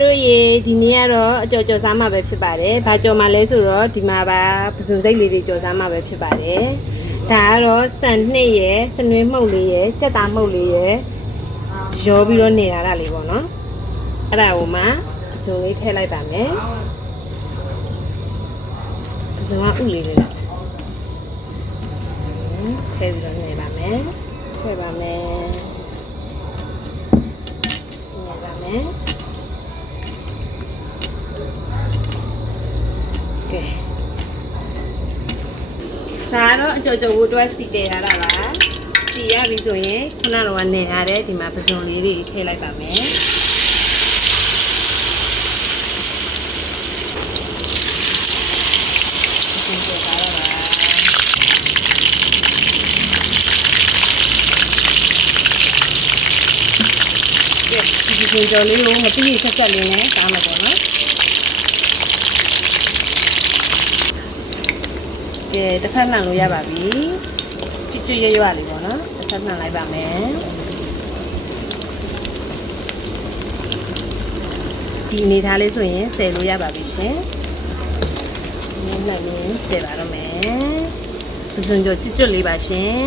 တို့ရေဒီနေ့ကတော့အကြော်ကြော်စားမှာပဲဖြစ်ပါတယ်။ဘာကြော်မှာလဲဆိုတော့ဒီမှာပါပစွန်စိတ်လေးတွေကြော်စားမှာပဲဖြစ်ပါတယ်။ဒါကတော့ဆန်နှစ်ရယ်စနွေးမှုတ်လေးရယ်ကြက်သားမှုတ်လေးရယ်ရောပြီးတော့နေရတာလေးပေါ့နော်။အဲ့ဒါကိုမှပစွန်လေးထည့်လိုက်ပါမယ်။ပစွန်ကဥလေးလေးထည့်ပြီးတော့နေပါမယ်။ထည့်ပါမယ်။နေပါမယ်။ဒါကတော့အကြော်ကြော်ဝတ်တွဲစီတယ်ရတာပါစီရပြီဆိုရင်ခုနကနေရတဲ့ဒီမှာပစွန်လေးတွေထည့်လိုက်ပါမယ်ပစွန်ကြော်ပါတော့ပါဒီပစွန်ကြော်လေးကိုမတိတိဆက်ဆက်လေးနဲ့စားမှာပေါ့နော်ကဲတစ်ခါနှံလို့ရပါပြီချွတ်ချွတ်ရွရွလေးပေါ့နော်တစ်ခါနှံလိုက်ပါမယ်ဒီအနေထားလေးဆိုရင်ဆယ်လို့ရပါပြီရှင်နှံရင်ဆယ်ပါတော့မယ်ပစွန်ကြော်ချွတ်ချွတ်လေးပါရှင်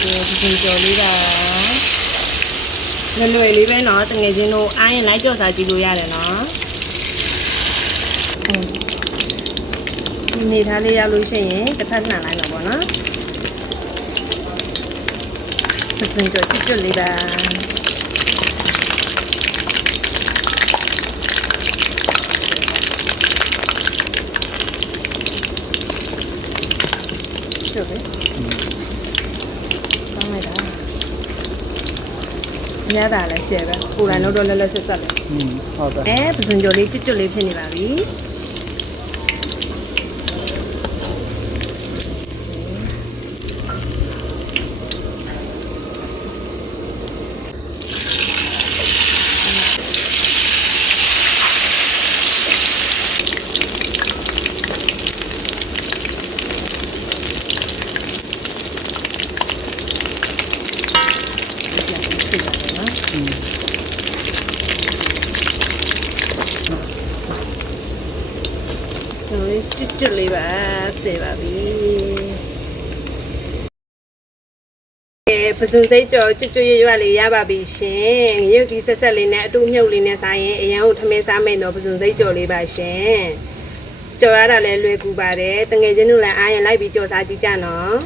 ဒီပစွန်ကြော်လေးပါလွယ်လွယ်လေးပဲเนาะတငယ်ချင်းတို့အားရင်လိုက်ကြော်စားကြည့်လို့ရတယ်เนาะဒီနေထားလေးရောက်လို့ရှိရင်တစ်ဖက်နှံလိုက်မှာပေါ့နော်ပစွန်ကြော်ကျွတ်လေးပါကျွတ်ပဲကောင်းလိုက်တာရတာလည်းရှယ်ပဲကိုယ်တိုင်တော့လဲဆက်ဆက်เลยဟုတ်တယ်ပစွန်ကြော်လေးကျွတ်လေးဖြစ်နေပါပြီကျွတ်လေးပါဆယ်ပါပြီပစွန်စိတ်ကြော်ကျွတ်ရွလေးရပါပြီရှင်ရုပ်ဒီဆက်ဆက်လေးနဲ့အတူမြုပ်လေးနဲ့စားရင်အရန်ကိုထမင်းစားမယ်တော့ပစွန်စိတ်ကြော်လေးပါရှင်ကြော်ရတာလည်းလွယ်ကူပါတယ်တငယ်ချင်းတို့လည်းအားရင်လိုက်ပြီးကြော်စားကြည့်ကြနော်